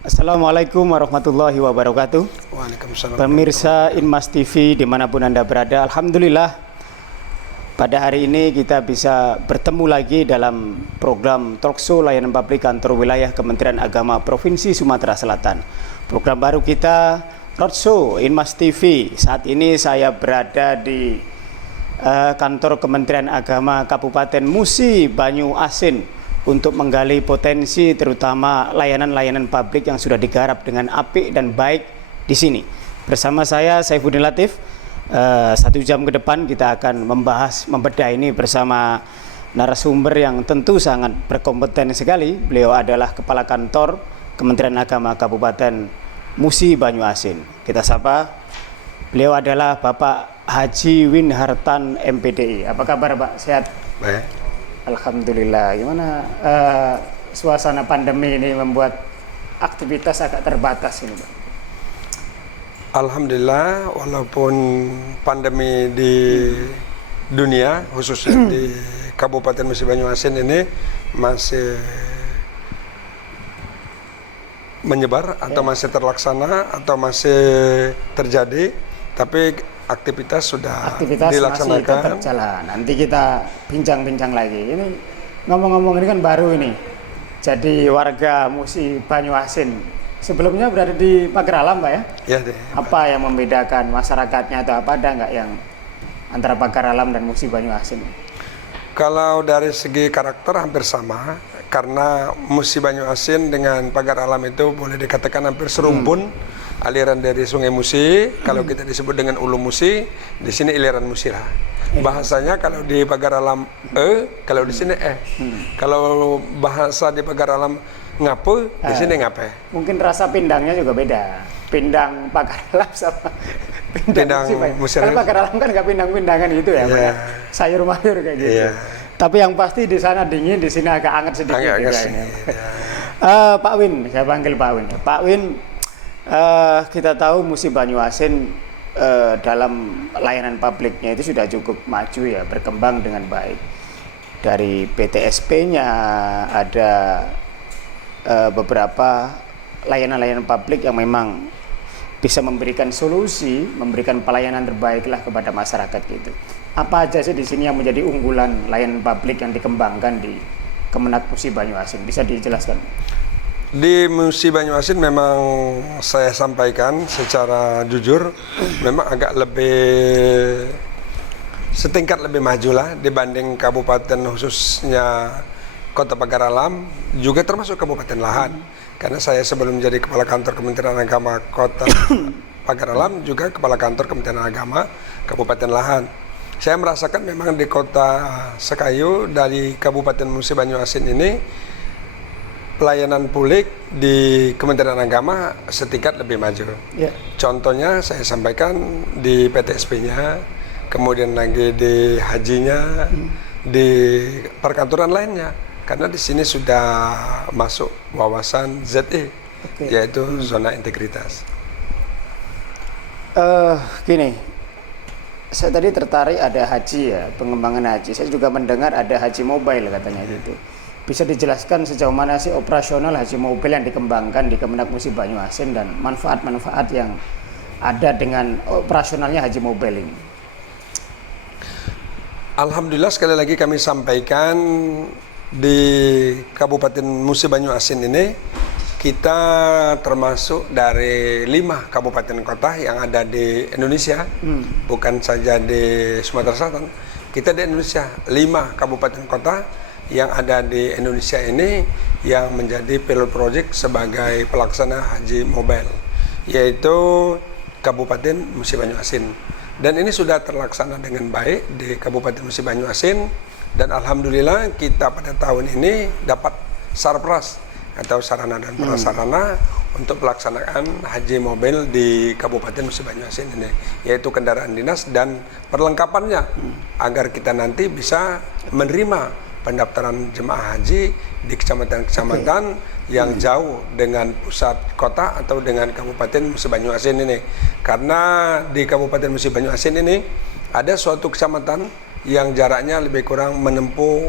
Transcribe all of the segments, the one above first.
Assalamualaikum warahmatullahi wabarakatuh. Waalaikumsalam. Pemirsa Inmas TV dimanapun Anda berada, Alhamdulillah pada hari ini kita bisa bertemu lagi dalam program Talkshow Layanan Publik Kantor Wilayah Kementerian Agama Provinsi Sumatera Selatan. Program baru kita, Roadshow Inmas TV. Saat ini saya berada di kantor Kementerian Agama Kabupaten Musi Banyu Asin untuk menggali potensi terutama layanan-layanan publik yang sudah digarap dengan apik dan baik di sini. Bersama saya Saifuddin Latif, 1 jam ke depan kita akan membahas, membedah ini bersama narasumber yang tentu sangat berkompeten sekali. Beliau adalah Kepala Kantor Kementerian Agama Kabupaten Musi Banyu Asin. Kita sapa, beliau adalah Bapak Haji Winhartan MPDI. Apa kabar Pak? Sehat? Baik. Alhamdulillah. Gimana suasana pandemi ini membuat aktivitas agak terbatas ini, Pak? Alhamdulillah, walaupun pandemi di dunia, khususnya di Kabupaten Musi Banyu Asin ini masih menyebar atau masih terlaksana atau masih terjadi, tapi aktivitas sudah dilaksanakan. Masih tetap jalan. Nanti kita bincang-bincang lagi. Ini ngomong-ngomong ini kan baru ini. Jadi warga Musi Banyu Asin sebelumnya berada di Pagar Alam, Pak ya? Ya, deh. Apa yang membedakan masyarakatnya atau apa, ada nggak yang antara Pagar Alam dan Musi Banyu Asin? Kalau dari segi karakter hampir sama, karena Musi Banyu Asin dengan Pagar Alam itu boleh dikatakan hampir serumpun. Aliran dari Sungai Musi, kalau kita disebut dengan Ulu Musi, di sini iliran Musi lah. Bahasanya kalau di Pagar Alam kalau di sini Kalau bahasa di Pagar Alam ngape, di sini ngape. Mungkin rasa pindangnya juga beda. Pindang Pagar Alam sama pindang Musi. Karena Pagar Alam kan nggak pindang-pindangan gitu ya, Pak ya. Sayur mayur kayak gitu. Tapi yang pasti di sana dingin, di sini agak hangat sedikit. Pak Win, saya panggil Pak Win. Pak Win, kita tahu Musi Banyu Asin dalam layanan publiknya itu sudah cukup maju ya, berkembang dengan baik. Dari PTSP-nya ada beberapa layanan-layanan publik yang memang bisa memberikan solusi, memberikan pelayanan terbaik lah kepada masyarakat gitu. Apa aja sih di sini yang menjadi unggulan layanan publik yang dikembangkan di Kemenak Musi Banyu Asin? Bisa dijelaskan? Di Musi Banyu Asin memang saya sampaikan secara jujur, memang agak lebih setingkat lebih maju lah dibanding kabupaten, khususnya Kota Pagar Alam, juga termasuk Kabupaten Lahan. Karena saya sebelum menjadi Kepala Kantor Kementerian Agama Kota Pagar Alam, juga Kepala Kantor Kementerian Agama Kabupaten Lahan. Saya merasakan memang di Kota Sekayu dari Kabupaten Musi Banyu Asin ini, pelayanan publik di Kementerian Agama setingkat lebih maju. Contohnya saya sampaikan di PTSP-nya, kemudian lagi di hajinya, di perkantoran lainnya. Karena di sini sudah masuk wawasan ZI, yaitu zona integritas. Gini, saya tadi tertarik ada haji ya, pengembangan haji. Saya juga mendengar ada haji mobile katanya gitu. Bisa dijelaskan sejauh mana sih operasional haji mobil yang dikembangkan di Kemenak Musi Banyu Asin dan manfaat-manfaat yang ada dengan operasionalnya haji mobil ini? Alhamdulillah, sekali lagi kami sampaikan di Kabupaten Musi Banyu Asin ini, kita termasuk dari 5 kabupaten kota yang ada di Indonesia, bukan saja di Sumatera Selatan. Kita di Indonesia 5 kabupaten kota yang ada di Indonesia ini yang menjadi pilot project sebagai pelaksana haji mobile, yaitu Kabupaten Musi Banyu Asin. Dan ini sudah terlaksana dengan baik di Kabupaten Musi Banyu Asin, dan alhamdulillah kita pada tahun ini dapat sarpras atau sarana dan prasarana untuk pelaksanaan haji mobil di Kabupaten Musi Banyu Asin ini, yaitu kendaraan dinas dan perlengkapannya agar kita nanti bisa menerima pendaftaran jemaah haji di kecamatan-kecamatan yang jauh dengan pusat kota atau dengan Kabupaten Musi Banyu Asin ini. Karena di Kabupaten Musi Banyu Asin ini ada suatu kecamatan yang jaraknya lebih kurang menempuh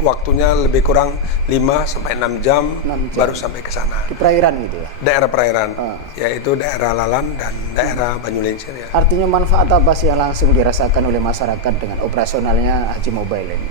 waktunya lebih kurang 5-6 jam, 6 jam baru sampai ke sana. di perairan gitu ya? Daerah perairan, yaitu daerah Lalan dan daerah Banyulincir ya. Artinya manfaat apa sih yang langsung dirasakan oleh masyarakat dengan operasionalnya Haji Mobile ini?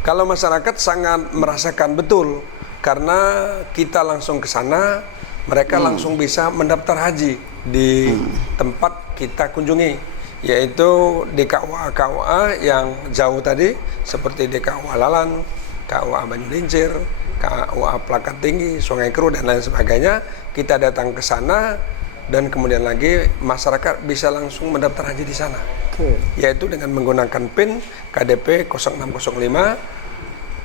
Kalau masyarakat sangat merasakan betul, karena kita langsung ke sana, mereka langsung bisa mendaftar haji di tempat kita kunjungi, yaitu di KUA yang jauh tadi, seperti di KUA Lalan, KUA Banyulincir, KUA Plakat Tinggi, Sungai Kru, dan lain sebagainya. Kita datang ke sana, dan kemudian lagi masyarakat bisa langsung mendaftar haji di sana, yaitu dengan menggunakan PIN KDP 0605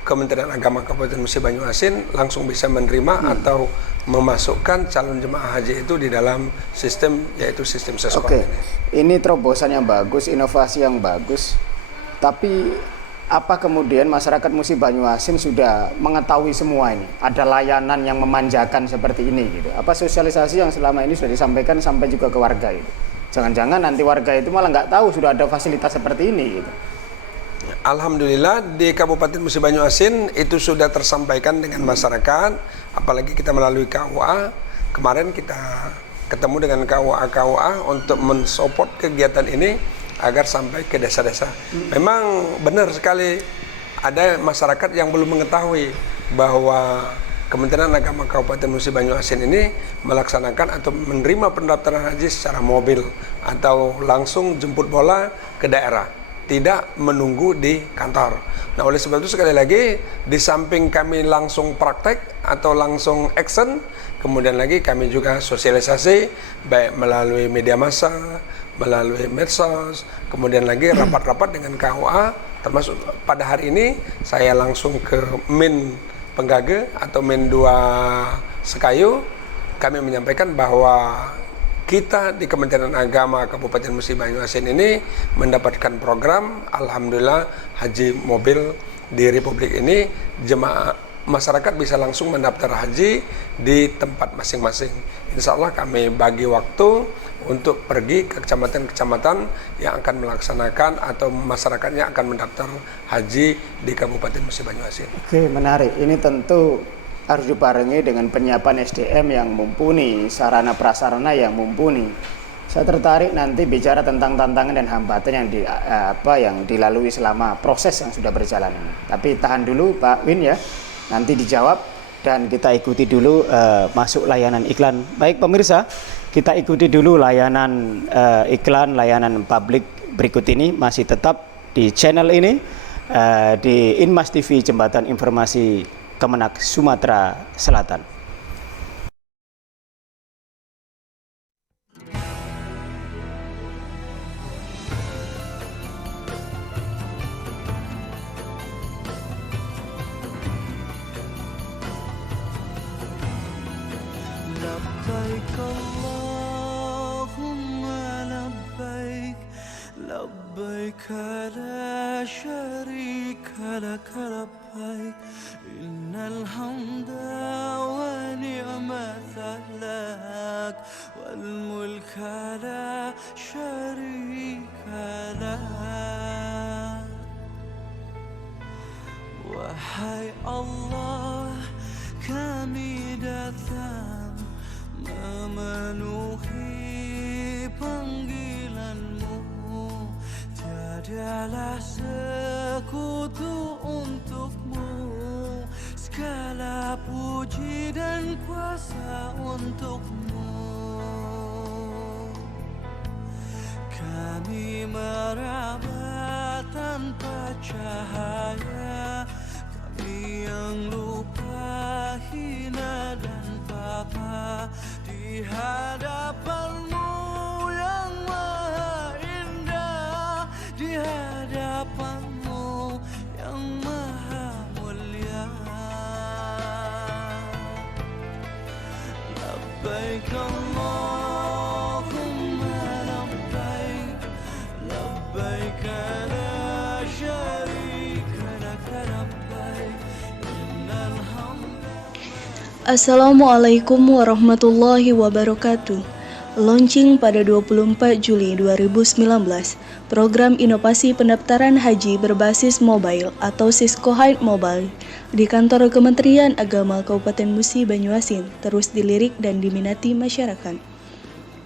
Kementerian Agama Kabupaten Musi Banyu Asin, langsung bisa menerima atau memasukkan calon jemaah haji itu di dalam sistem, yaitu sistem Seskon. Ini terobosan yang bagus, inovasi yang bagus. Tapi apa kemudian masyarakat Musi Banyu Asin sudah mengetahui semua ini? Ada layanan yang memanjakan seperti ini gitu. Apa sosialisasi yang selama ini sudah disampaikan sampai juga ke warga itu? Jangan-jangan nanti warga itu malah nggak tahu sudah ada fasilitas seperti ini gitu. Alhamdulillah di Kabupaten Musi Banyu Asin itu sudah tersampaikan dengan masyarakat, apalagi kita melalui KUA. Kemarin kita ketemu dengan KUA untuk mensupport kegiatan ini agar sampai ke desa-desa. Memang benar sekali ada masyarakat yang belum mengetahui bahwa Kementerian Agama Kabupaten Musi Banyu Asin ini melaksanakan atau menerima pendaftaran haji secara mobil atau langsung jemput bola ke daerah, tidak menunggu di kantor. Nah, oleh sebab itu sekali lagi, di samping kami langsung praktek atau langsung action, kemudian lagi kami juga sosialisasi baik melalui media massa, melalui medsos, kemudian lagi rapat-rapat dengan KUA, termasuk pada hari ini saya langsung ke Min Penggage atau Min 2 Sekayu. Kami menyampaikan bahwa kita di Kementerian Agama Kabupaten Musi Banyu Asin ini mendapatkan program, alhamdulillah, haji mobil di Republik ini. Jemaah masyarakat bisa langsung mendaftar haji di tempat masing-masing. Insya Allah kami bagi waktu untuk pergi ke kecamatan-kecamatan yang akan melaksanakan atau masyarakatnya akan mendaftar haji di Kabupaten Musi Banyu Asin. Oke, menarik. Ini tentu harus dibarengi dengan penyiapan SDM yang mumpuni, sarana prasarana yang mumpuni. Saya tertarik nanti bicara tentang tantangan dan hambatan yang dilalui selama proses yang sudah berjalan ini. Tapi tahan dulu Pak Win ya, nanti dijawab dan kita ikuti dulu masuk layanan iklan. Baik pemirsa, kita ikuti dulu layanan iklan, layanan publik berikut ini masih tetap di channel ini di Inmas TV Jembatan Informasi Kemenak Sumatera Selatan. Labbaik Allahumma labbaik, labbaik la syarika lak labbaik, innal hamda wa ni'mata lak wal mulka la syarika lak. Wahai Allah, kami datang memenuhi panggilanmu, tiadalah sekutu untukmu, segala puji dan kuasa untukmu. Kami meraba tanpa cahaya, kami yang lupa, hina dan papa di hadapanmu yang maha indah, di hadapanmu yang maha mulia. Labbaik Allahumma labbaik, labbaik la syarika lak labbaik, innal hamda. Assalamualaikum warahmatullahi wabarakatuh. Launching pada 24 Juli 2019, program inovasi pendaftaran haji berbasis mobile atau Siskohaid Mobile di kantor Kementerian Agama Kabupaten Musi Banyuasin terus dilirik dan diminati masyarakat.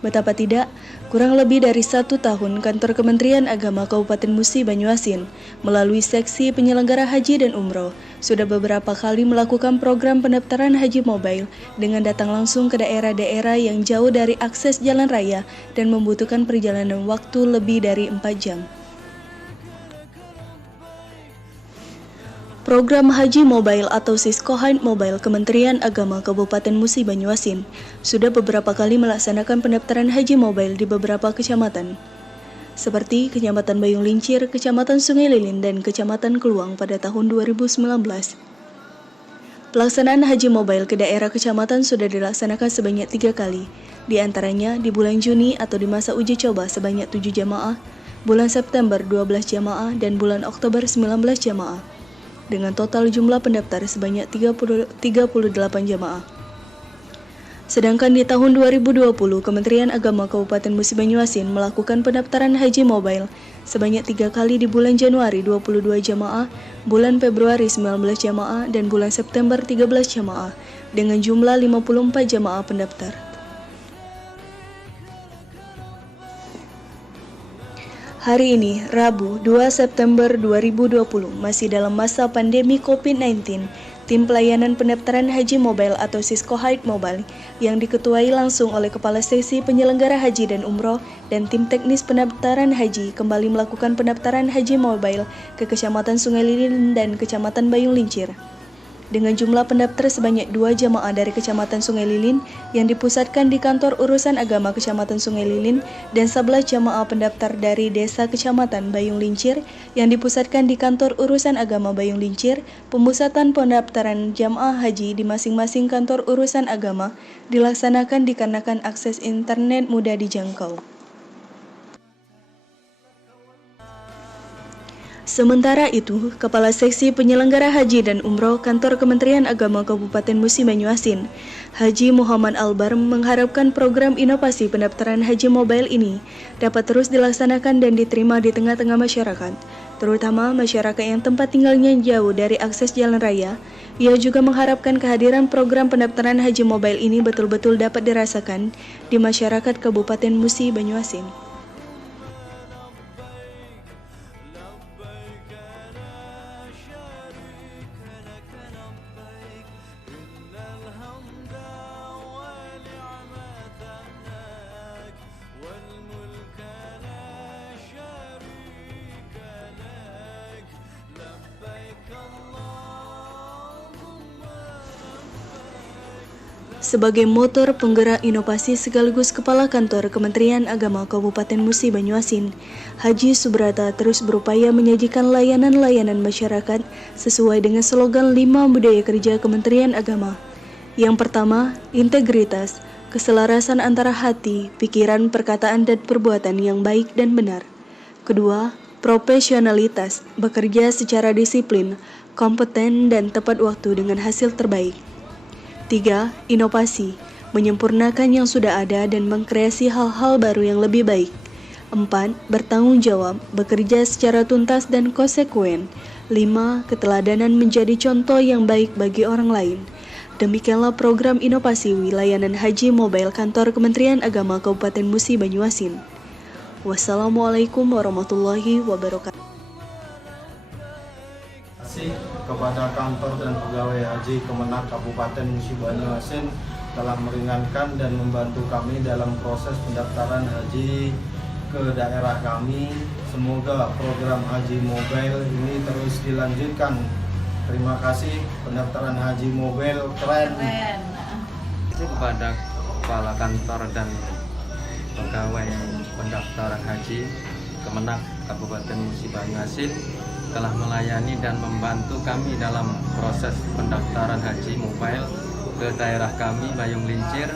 Betapa tidak, kurang lebih dari 1 tahun kantor Kementerian Agama Kabupaten Musi Banyuasin melalui seksi penyelenggara haji dan umroh sudah beberapa kali melakukan program pendaftaran haji mobile dengan datang langsung ke daerah-daerah yang jauh dari akses jalan raya dan membutuhkan perjalanan waktu lebih dari 4 jam. Program Haji Mobile atau Siskohaid Mobile Kementerian Agama Kabupaten Musi Banyuasin sudah beberapa kali melaksanakan pendaftaran haji mobile di beberapa kecamatan, seperti Kecamatan Bayung Lincir, Kecamatan Sungai Lilin, dan Kecamatan Keluang pada tahun 2019. Pelaksanaan haji mobile ke daerah kecamatan sudah dilaksanakan sebanyak 3 kali, di antaranya di bulan Juni atau di masa uji coba sebanyak 7 jamaah, bulan September 12 jamaah, dan bulan Oktober 19 jamaah. Dengan total jumlah pendaftar sebanyak 38 jamaah. Sedangkan di tahun 2020, Kementerian Agama Kabupaten Musi Banyuasin melakukan pendaftaran haji mobile sebanyak 3 kali di bulan Januari 22 jamaah, bulan Februari 19 jamaah, dan bulan September 13 jamaah dengan jumlah 54 jamaah pendaftar. Hari ini, Rabu 2 September 2020, masih dalam masa pandemi COVID-19, tim pelayanan pendaftaran haji mobile atau Siskohaid Mobile yang diketuai langsung oleh Kepala Seksi Penyelenggara Haji dan Umroh dan tim teknis pendaftaran haji kembali melakukan pendaftaran haji mobile ke Kecamatan Sungai Lilin dan Kecamatan Bayung Lincir. Dengan jumlah pendaftar sebanyak 2 jamaah dari Kecamatan Sungai Lilin yang dipusatkan di Kantor Urusan Agama Kecamatan Sungai Lilin dan 11 jamaah pendaftar dari Desa Kecamatan Bayung Lincir yang dipusatkan di Kantor Urusan Agama Bayung Lincir. Pemusatan pendaftaran jamaah haji di masing-masing kantor urusan agama dilaksanakan dikarenakan akses internet mudah dijangkau. Sementara itu, Kepala Seksi Penyelenggara Haji dan Umroh Kantor Kementerian Agama Kabupaten Musi Banyuasin, Haji Muhammad Albar, mengharapkan program inovasi pendaftaran haji mobile ini dapat terus dilaksanakan dan diterima di tengah-tengah masyarakat, terutama masyarakat yang tempat tinggalnya jauh dari akses jalan raya. Ia juga mengharapkan kehadiran program pendaftaran haji mobile ini betul-betul dapat dirasakan di masyarakat Kabupaten Musi Banyuasin. Sebagai motor penggerak inovasi sekaligus Kepala Kantor Kementerian Agama Kabupaten Musi Banyuasin, Haji Subrata terus berupaya menyajikan layanan-layanan masyarakat sesuai dengan slogan 5 budaya kerja Kementerian Agama. Yang pertama, integritas, keselarasan antara hati, pikiran, perkataan, dan perbuatan yang baik dan benar. Kedua, profesionalitas, bekerja secara disiplin, kompeten, dan tepat waktu dengan hasil terbaik. 3. Inovasi, menyempurnakan yang sudah ada dan mengkreasi hal-hal baru yang lebih baik. 4. Bertanggung jawab, bekerja secara tuntas dan konsekuen. 5. Keteladanan menjadi contoh yang baik bagi orang lain. Demikianlah program inovasi layanan haji mobile Kantor Kementerian Agama Kabupaten Musi Banyuasin. Wassalamualaikum warahmatullahi wabarakatuh. Kepada kantor dan pegawai haji Kemenak Kabupaten Musi Banyuasin telah meringankan dan membantu kami dalam proses pendaftaran haji ke daerah kami. Semoga program haji mobile ini terus dilanjutkan. Terima kasih, pendaftaran haji mobile keren. Kepada kepala kantor dan pegawai pendaftaran haji Kemenak Kabupaten Musi Banyuasin telah melayani dan membantu kami dalam proses pendaftaran haji mobile ke daerah kami Bayung Lincir.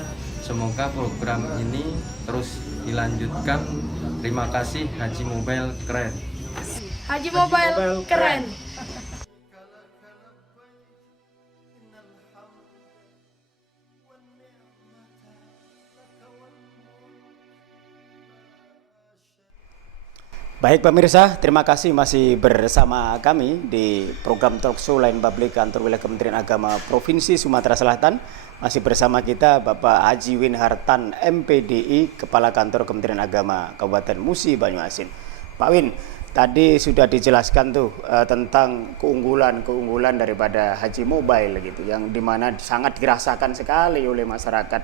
Semoga program ini terus dilanjutkan. Terima kasih, Haji Mobile keren. Haji Mobile keren. Baik pemirsa, terima kasih masih bersama kami di program Talkshow Layanan Publik Kantor Wilayah Kementerian Agama Provinsi Sumatera Selatan. Masih bersama kita Bapak Haji Win Hartan MPDI, Kepala Kantor Kementerian Agama Kabupaten Musi Banyuasin. Pak Win, tadi sudah dijelaskan tuh tentang keunggulan daripada haji mobile gitu, yang dimana sangat dirasakan sekali oleh masyarakat.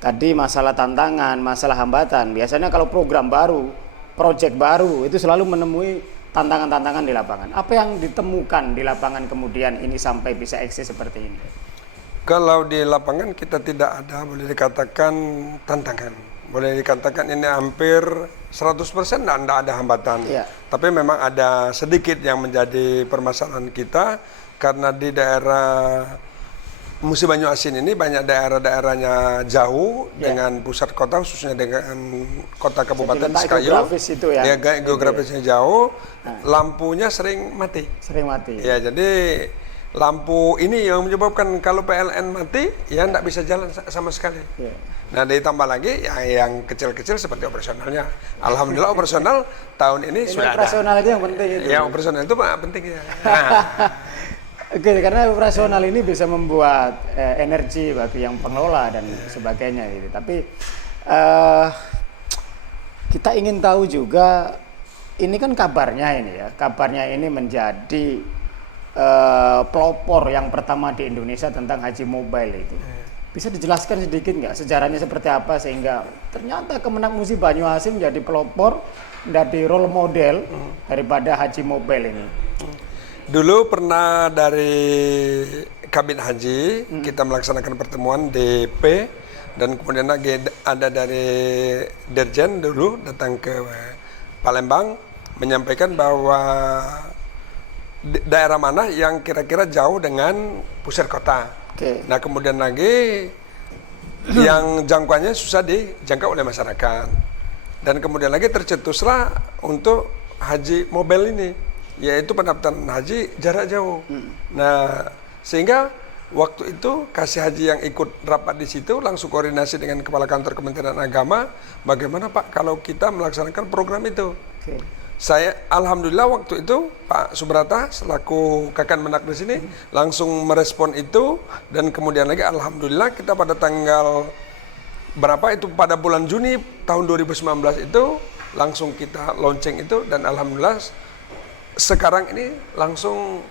Tadi masalah tantangan, masalah hambatan. Biasanya kalau program baru, proyek baru itu selalu menemui tantangan-tantangan di lapangan. Apa yang ditemukan di lapangan kemudian ini sampai bisa eksis seperti ini? Kalau di lapangan kita tidak ada, boleh dikatakan tantangan. Boleh dikatakan ini hampir 100% tidak ada hambatan. Ya. Tapi memang ada sedikit yang menjadi permasalahan kita karena di daerah Musi Banyuasin ini banyak daerah-daerahnya jauh dengan pusat kota, khususnya dengan kota kabupaten Sekayu. Geografis itu ya. Ya, geografisnya jauh, lampunya sering mati. Sering mati. Ya, jadi lampu ini yang menyebabkan kalau PLN mati, ya tidak bisa jalan sama sekali. Ya. Nah, ditambah lagi yang kecil-kecil seperti operasionalnya. Alhamdulillah operasional tahun ini sudah ada. Operasional itu yang penting itu. Ya, operasional itu penting ya. Oke, karena operasional ini bisa membuat energi bagi yang pengelola dan sebagainya gitu. Tapi kita ingin tahu juga, ini kan kabarnya ini menjadi pelopor yang pertama di Indonesia tentang haji mobile itu. Bisa dijelaskan sedikit nggak sejarahnya seperti apa sehingga ternyata Kemenak Musi Banyuasin menjadi pelopor, menjadi role model daripada haji mobile ini. Dulu pernah dari Kabin Haji kita melaksanakan pertemuan DP dan kemudian lagi ada dari Dirjen dulu datang ke Palembang menyampaikan bahwa daerah mana yang kira-kira jauh dengan pusat kota. Okay. Nah kemudian lagi yang jangkauannya susah dijangkau oleh masyarakat dan kemudian lagi tercetuslah untuk haji mobile ini, yaitu pendaftaran haji jarak jauh. Nah, sehingga waktu itu kasih haji yang ikut rapat di situ langsung koordinasi dengan Kepala Kantor Kementerian Agama, bagaimana Pak kalau kita melaksanakan program itu. Okay. Saya alhamdulillah waktu itu Pak Subrata selaku Kakan Menak di sini langsung merespon itu dan kemudian lagi alhamdulillah kita pada tanggal berapa itu pada bulan Juni tahun 2019 itu langsung kita launching itu dan alhamdulillah sekarang ini langsung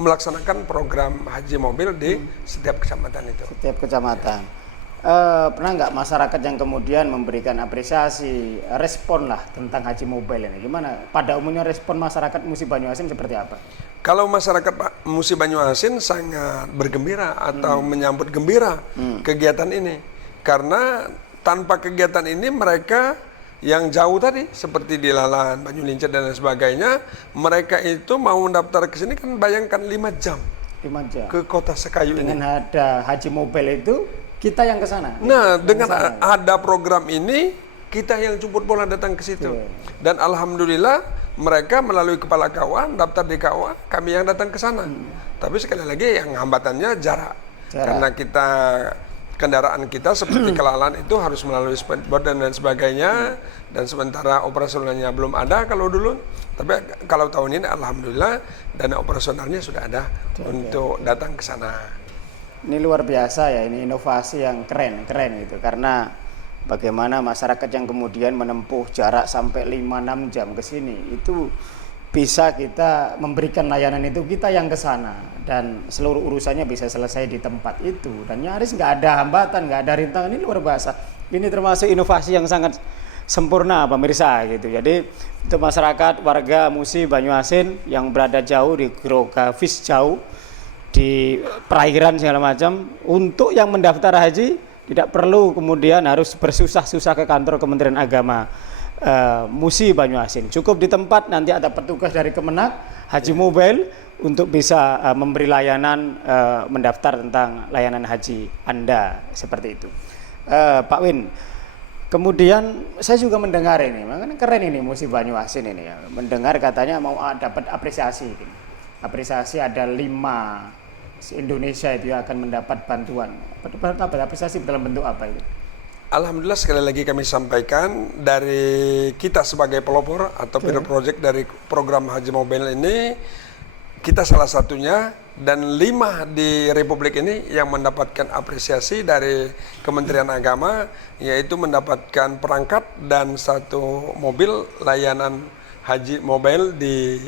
melaksanakan program haji mobil di setiap kecamatan itu. Setiap kecamatan. Pernah nggak masyarakat yang kemudian memberikan apresiasi, respon lah tentang haji mobile ini? Gimana? Pada umumnya respon masyarakat Musi Banyuasin seperti apa? Kalau masyarakat Musi Banyuasin sangat bergembira atau menyambut gembira kegiatan ini. Karena tanpa kegiatan ini mereka yang jauh tadi seperti di Lalan, Banyulincir dan lain sebagainya, mereka itu mau mendaftar ke sini kan bayangkan 5 jam. 5 jam. Ke kota Sekayu ini. Dengan ada haji mobile itu kita yang ke sana. Nah, dengan ada program ini kita yang jemput bola datang ke situ. Dan alhamdulillah mereka melalui kepala kawan daftar di KUA, kami yang datang ke sana. Tapi sekali lagi yang hambatannya jarak. Karena kita kendaraan kita seperti Kelalan itu harus melalui speedboat dan lain sebagainya dan sementara operasionalnya belum ada kalau dulu, tapi kalau tahun ini alhamdulillah dana operasionalnya sudah ada untuk datang ke sana. Ini luar biasa ya, ini inovasi yang keren gitu karena bagaimana masyarakat yang kemudian menempuh jarak sampai 5-6 jam ke sini itu bisa kita memberikan layanan itu kita yang ke sana dan seluruh urusannya bisa selesai di tempat itu dan nyaris nggak ada hambatan, nggak ada rintangan. Ini luar biasa. Ini termasuk inovasi yang sangat sempurna pemirsa gitu. Jadi untuk masyarakat warga Musi Banyuasin yang berada jauh di geografis jauh di perairan segala macam, untuk yang mendaftar haji tidak perlu kemudian harus bersusah-susah ke kantor Kementerian Agama Musi Banyuasin. Cukup di tempat nanti ada petugas dari Kemenak Haji Mobile untuk bisa memberi layanan mendaftar tentang layanan haji Anda seperti itu. Pak Win, kemudian saya juga mendengar ini, makanya keren ini Musi Banyuasin ini ya. Mendengar katanya mau dapat apresiasi. Apresiasi ada 5 Indonesia itu akan mendapat bantuan. Apresiasi dalam bentuk apa itu? Alhamdulillah sekali lagi kami sampaikan dari kita sebagai pelopor atau pilot project dari program Haji Mobile ini, kita salah satunya dan 5 di Republik ini yang mendapatkan apresiasi dari Kementerian Agama, yaitu mendapatkan perangkat dan 1 mobil layanan Haji Mobile di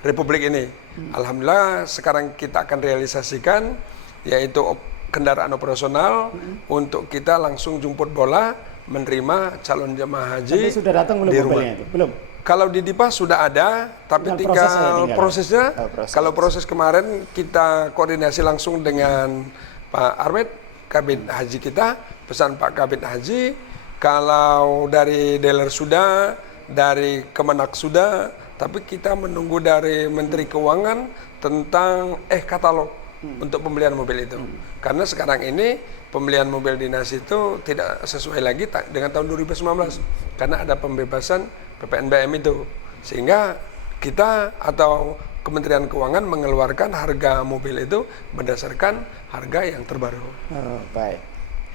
Republik ini. Alhamdulillah sekarang kita akan realisasikan, yaitu kendaraan operasional untuk kita langsung jemput bola menerima calon jemaah haji. Tapi sudah datang belum di rumah. mobilnya itu? Belum. Kalau di Dipa sudah ada, tapi tinggal prosesnya. Kalau proses kemarin kita koordinasi langsung dengan Pak Armet, Kabid Haji kita, pesan Pak Kabid Haji. Kalau dari dealer sudah, dari Kemenak sudah, tapi kita menunggu dari Menteri Keuangan tentang katalog untuk pembelian mobil itu. Karena sekarang ini pembelian mobil dinas itu tidak sesuai lagi dengan tahun 2019 karena ada pembebasan PPNBM itu, sehingga kita atau Kementerian Keuangan mengeluarkan harga mobil itu berdasarkan harga yang terbaru. Oh, baik.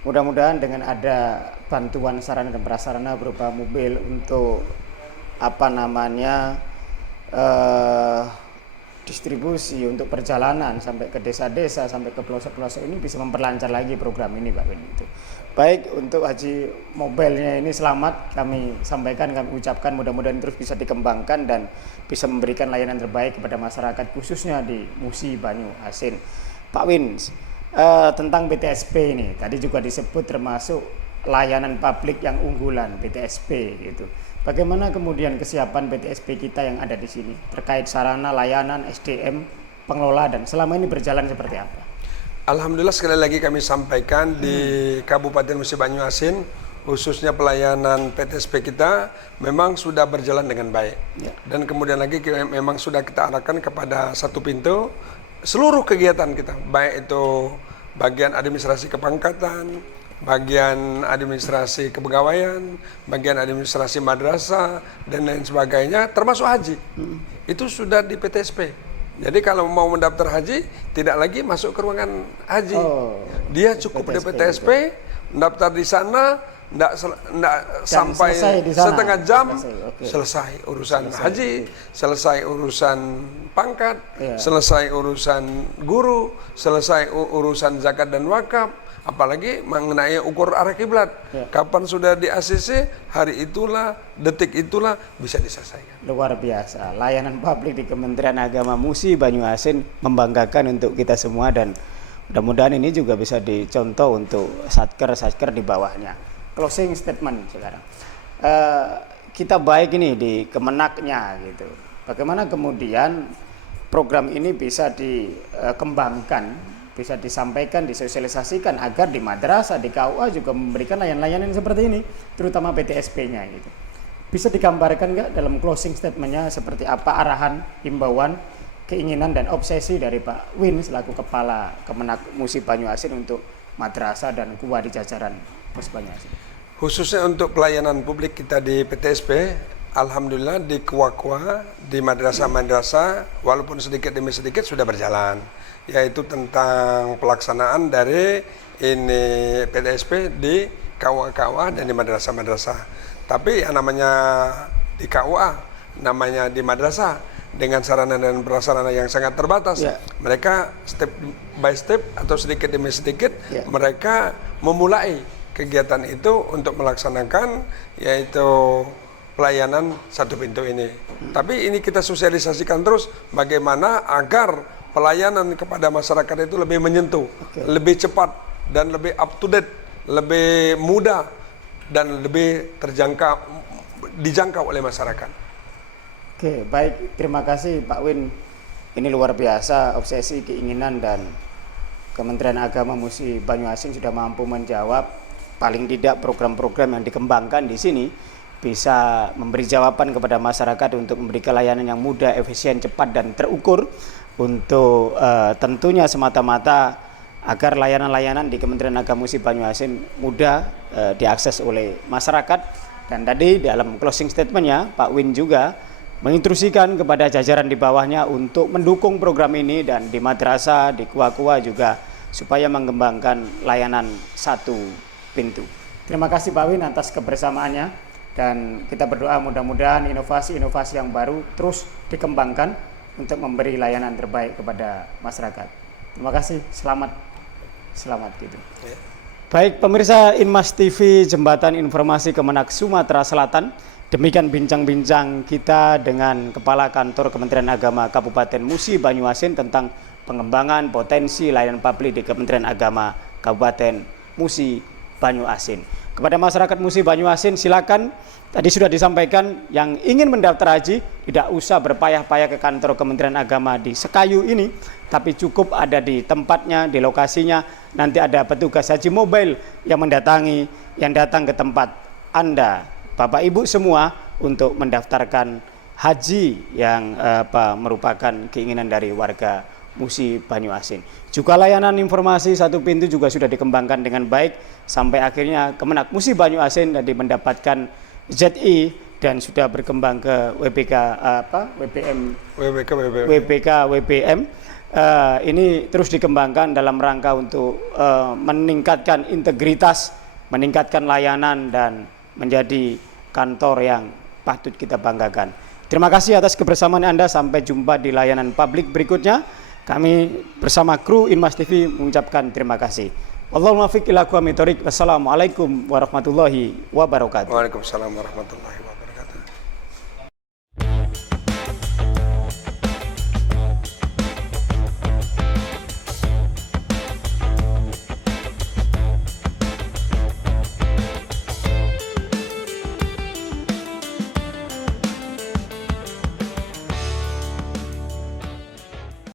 Mudah-mudahan dengan ada bantuan sarana dan prasarana berupa mobil untuk distribusi untuk perjalanan sampai ke desa-desa, sampai ke pelosok-pelosok ini bisa memperlancar lagi program ini, Pak Win. Itu baik. Untuk Haji Mobile-nya ini selamat kami sampaikan, kami ucapkan, mudah-mudahan terus bisa dikembangkan dan bisa memberikan layanan terbaik kepada masyarakat khususnya di Musi Banyu Asin. Pak Win, tentang PTSP ini tadi juga disebut termasuk layanan publik yang unggulan PTSP gitu. Bagaimana kemudian kesiapan PTSP kita yang ada di sini terkait sarana, layanan, SDM, pengelola, dan selama ini berjalan seperti apa? Alhamdulillah sekali lagi kami sampaikan di Kabupaten Musi Banyu Asin, khususnya pelayanan PTSP kita memang sudah berjalan dengan baik. Ya. Dan kemudian lagi memang sudah kita arahkan kepada 1 pintu seluruh kegiatan kita, baik itu bagian administrasi kepangkatan, bagian administrasi kepegawaian, bagian administrasi madrasah, dan lain sebagainya, termasuk haji. Itu sudah di PTSP. Jadi kalau mau mendaftar haji, tidak lagi masuk ke ruangan haji. Dia cukup di PTSP, mendaftar di sana, tidak sampai setengah jam, selesai urusan haji, selesai urusan pangkat, selesai urusan guru, selesai urusan zakat dan wakaf. Apalagi mengenai ukur arah kiblat, kapan sudah di ACC, hari itulah, detik itulah bisa diselesaikan. Luar biasa, layanan publik di Kementerian Agama Musi Banyu Asin membanggakan untuk kita semua, dan mudah-mudahan ini juga bisa dicontoh untuk satker di bawahnya. Closing statement sekarang, kita baik ini di Kemenaknya gitu. Bagaimana kemudian program ini bisa dikembangkan, bisa disampaikan, disosialisasikan agar di madrasah, di KUA juga memberikan layanan-layanan seperti ini, terutama PTSP-nya gitu. Bisa digambarkan nggak dalam closing statement-nya seperti apa arahan, himbauan, keinginan dan obsesi dari Pak Win selaku Kepala Kemenak Musi Banyu Asin untuk madrasah dan KUA di jajaran Musi Banyu Asin? Khususnya untuk pelayanan publik kita di PTSP, alhamdulillah di KUA, di madrasah-madrasah, walaupun sedikit demi sedikit sudah berjalan, yaitu tentang pelaksanaan dari ini PTSP di KUA dan di madrasah-madrasah. Tapi yang namanya di KUA, namanya di madrasah dengan sarana dan prasarana yang sangat terbatas. Mereka step by step atau sedikit demi sedikit mereka memulai kegiatan itu untuk melaksanakan yaitu pelayanan 1 pintu ini. Tapi ini kita sosialisasikan terus bagaimana agar pelayanan kepada masyarakat itu lebih menyentuh, lebih cepat dan lebih up to date, lebih mudah dan lebih dijangkau oleh masyarakat. Oke, baik, terima kasih Pak Win. Ini luar biasa obsesi, keinginan, dan Kementerian Agama Musi Banyu Asin sudah mampu menjawab paling tidak program-program yang dikembangkan di sini bisa memberi jawaban kepada masyarakat untuk memberikan layanan yang mudah, efisien, cepat, dan terukur untuk tentunya semata-mata agar layanan-layanan di Kementerian Agama Musi Banyu Asin mudah diakses oleh masyarakat. Dan tadi dalam closing statement-nya Pak Win juga menginstruksikan kepada jajaran di bawahnya untuk mendukung program ini dan di madrasah, di KUA juga supaya mengembangkan layanan 1 pintu. Terima kasih Pak Win atas kebersamaannya, dan kita berdoa mudah-mudahan inovasi-inovasi yang baru terus dikembangkan untuk memberi layanan terbaik kepada masyarakat. Terima kasih, selamat gitu. Baik pemirsa Inmas TV Jembatan Informasi Kemenak Sumatera Selatan, demikian bincang-bincang kita dengan Kepala Kantor Kementerian Agama Kabupaten Musi Banyuasin tentang pengembangan potensi layanan publik di Kementerian Agama Kabupaten Musi Banyuasin. Kepada masyarakat Musi Banyuasin, silakan, tadi sudah disampaikan, yang ingin mendaftar haji tidak usah berpayah-payah ke kantor Kementerian Agama di Sekayu ini, tapi cukup ada di tempatnya, di lokasinya. Nanti ada petugas haji mobile yang datang ke tempat Anda, Bapak Ibu semua, untuk mendaftarkan haji yang merupakan keinginan dari warga Musi Banyuasin. Juga layanan informasi satu pintu juga sudah dikembangkan dengan baik sampai akhirnya Kemenak Musi Banyuasin tadi mendapatkan ZI dan sudah berkembang ke WPM. Ini terus dikembangkan dalam rangka untuk meningkatkan integritas, meningkatkan layanan, dan menjadi kantor yang patut kita banggakan. Terima kasih atas kebersamaan Anda. Sampai jumpa di layanan publik berikutnya. Kami bersama kru Inmas TV mengucapkan terima kasih. Wallahul muwaffiq ila aqwamit thoriq. Wassalamualaikum warahmatullahi wabarakatuh. Waalaikumsalam warahmatullahi wabarakatuh.